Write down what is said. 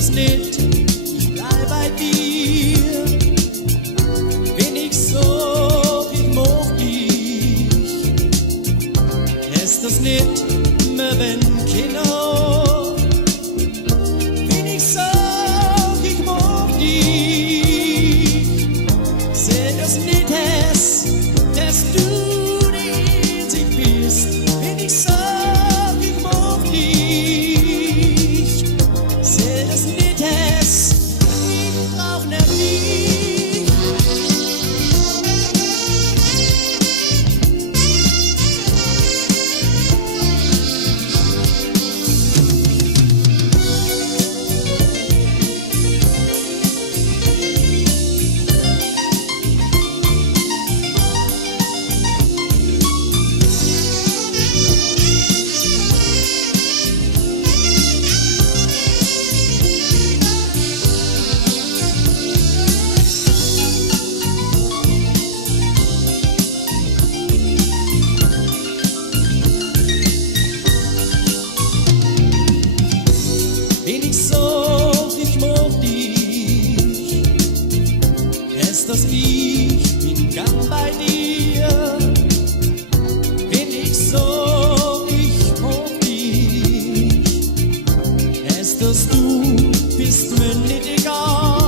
das nicht, ich bleib bei dir. Wenn ich so, ich mag dich, ist das nicht mehr wenn Kinder. Wenn ich so, ich mag dich, seh das nicht es, dass du die einzig bist. Wenn ich so, ich mag dich, seh das nicht es, ich brauch nicht dich. Wenn ich so, ich mag dich, ist das ich bin gern bei dir. Wenn ich so, ich mag dich, ist das du bist mir nicht egal.